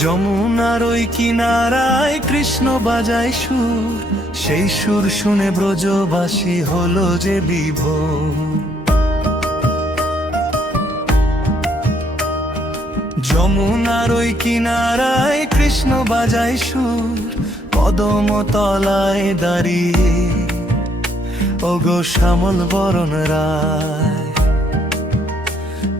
যমুনার ওই কিনারায় কৃষ্ণ বাজায় সুর। সেই সুর শুনে ব্রজবাসী হলো যে বিভোর। যমুনার ওই কিনারায় কৃষ্ণ বাজায় সুর। কদম তলায় দাঁড়িয়ে, ওগো শ্যামল বরণ রায়।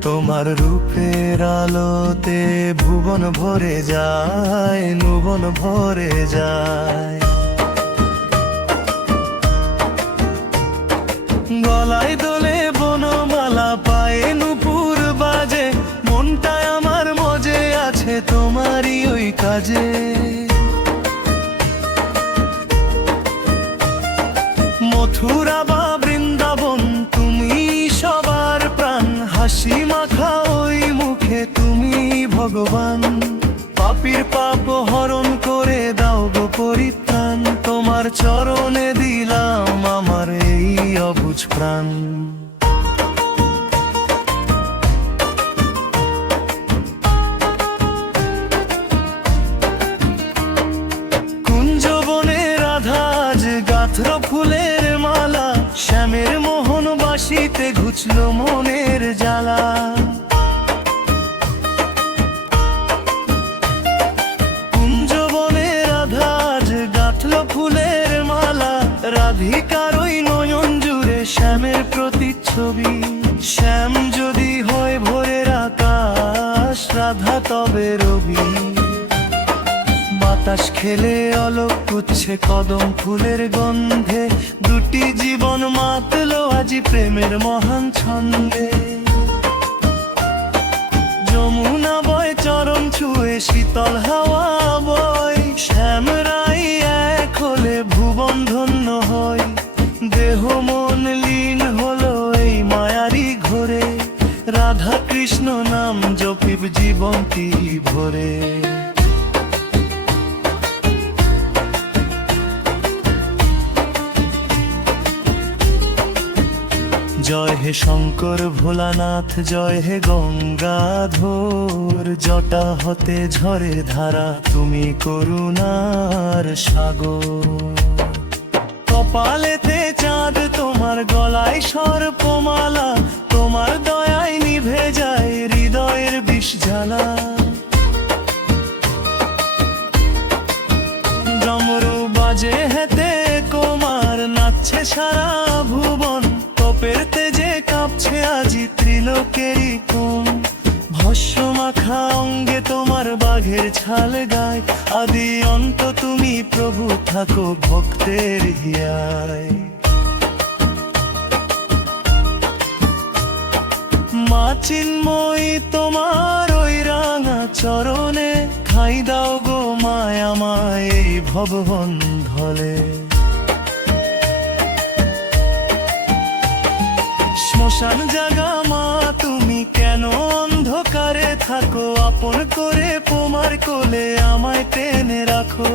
তোমার রূপের আলোতে ভুবন ভরে যায়, নুবন ভরে যায়। গলায় দোলে বনমালা পায়ে, নুপুর বাজে। মনটায় আমার মজে আছে, তোমারই ওই কাজে। মথুরা বা হাসি মাখা ওই মুখে, তুমি ভগবান। পাপির পাপ হরণ করে দাও গো পরিত্রাণ। তোমার চরণে দিলাম আমার এই অবুঝ প্রাণ। কুঞ্জবনে রাধা মোহন বাসিতে ঘুচল মনের জ্বালা। কুঞ্জবনে রাধা আজ গাথল ফুলের মালা। রাধিকার ওই নয়ন জুড়ে শ্যামের প্রতিচ্ছবি। শ্যাম যদি হয় ভোরের আকাশ, রাধা তবে রবি। বাতাস খেলে অলোক উচ্ছে কদম ফুলের গন্ধে। দুটি জীবন মাতল আজি প্রেমের মহান ছন্দে। যমুনা বয় চরম ছুঁয়ে শীতল হাওয়া বয়। শ্যাম রাই এক হলে ভুবন ধন্য হয়। দেহ মন লীন হলো এই মায়ারি ঘোরে। রাধা কৃষ্ণ নাম জপিব জীবনটি ভরে। জয় হে শঙ্কর ভোলানাথ, জয় হে গঙ্গাধর। জটা হতে ঝরে ধারা, তুমি করুণার সাগর। কপালেতে চাঁদ, তোমার গলায় সর্পমালা, তোমার দয়ায় নিভে যায় হৃদয়ের বিষ জ্বালা। ছাল গায়। আদি অন্ত তুমি প্রভু থাকো ভক্তের হিয়ায়। মা চিন্ময়ী তোমার ওই রাঙা চরণে, খাই দাও গো মায় আমায় এই ভবন ধলে শ্মশান জাগা মা, তুমি কেন অন্ধকারে থাকো? আপন করে কোলে আমায় টেনে রাখো।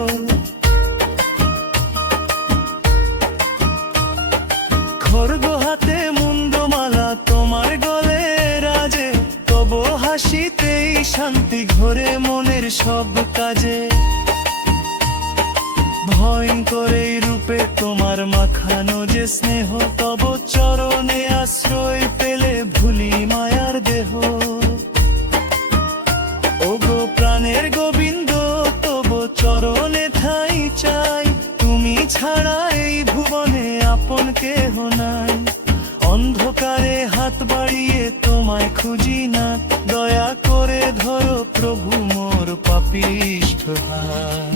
খর্গ হাতে মুন্ডমালা তোমার গলে রাজে, তবু হাসিতেই শান্তি ঘরে মনের সব কাজে। ভয়ঙ্কর এই রূপে তোমার মাখানো যে স্নেহ, তব চরণে আশ্রয় পেলে ভুলি মায়ার দেহ। প্রাণের গোবিন্দ, তব চরণে ঠাই চাই। তুমি ছাড়া এই ভুবনে আপন কেহ নাই। অন্ধকারে হাত বাড়িয়ে তোমায় খুঁজি না। দয়া করে ধরো প্রভু মোর পাপিষ্ঠ হাত।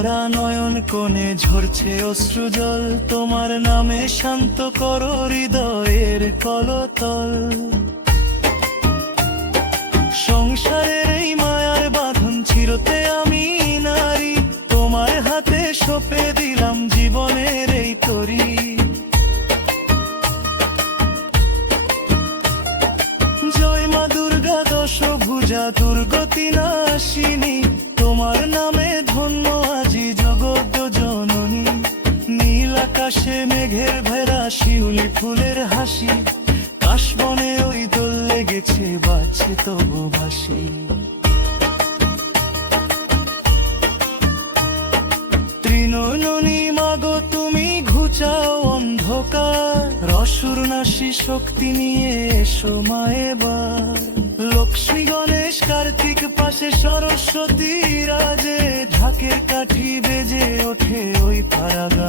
ভরা নয়ন কোণে ঝরছে অশ্রুজল। তোমার নামে শান্ত কর হৃদয়ের কলতল। সংসারের এই মায়ার বাঁধন চিরতে আমি নারী। তোমার হাতে সপে দিলাম জীবনের এই তরি। জয় মা দুর্গা দশভুজা দুর্গতি নাশিনী নামে ধন্য আজি জগৎ জননী নীল আকাশে মেঘ শিউলি ফুলের হাসি। কাশবনে ওই দোল লেগেছে, বাজছে তবু বাসি তৃণননী, মাগো, তুমি ঘুচাও অন্ধকার। রসুর শক্তি নিয়ে এসো মা লক্ষ্মী গণেশ, কার্তিক পাশে সরস্বতী রাজে। ঢাকের কাঠি বেজে ওঠে ওই মাঝে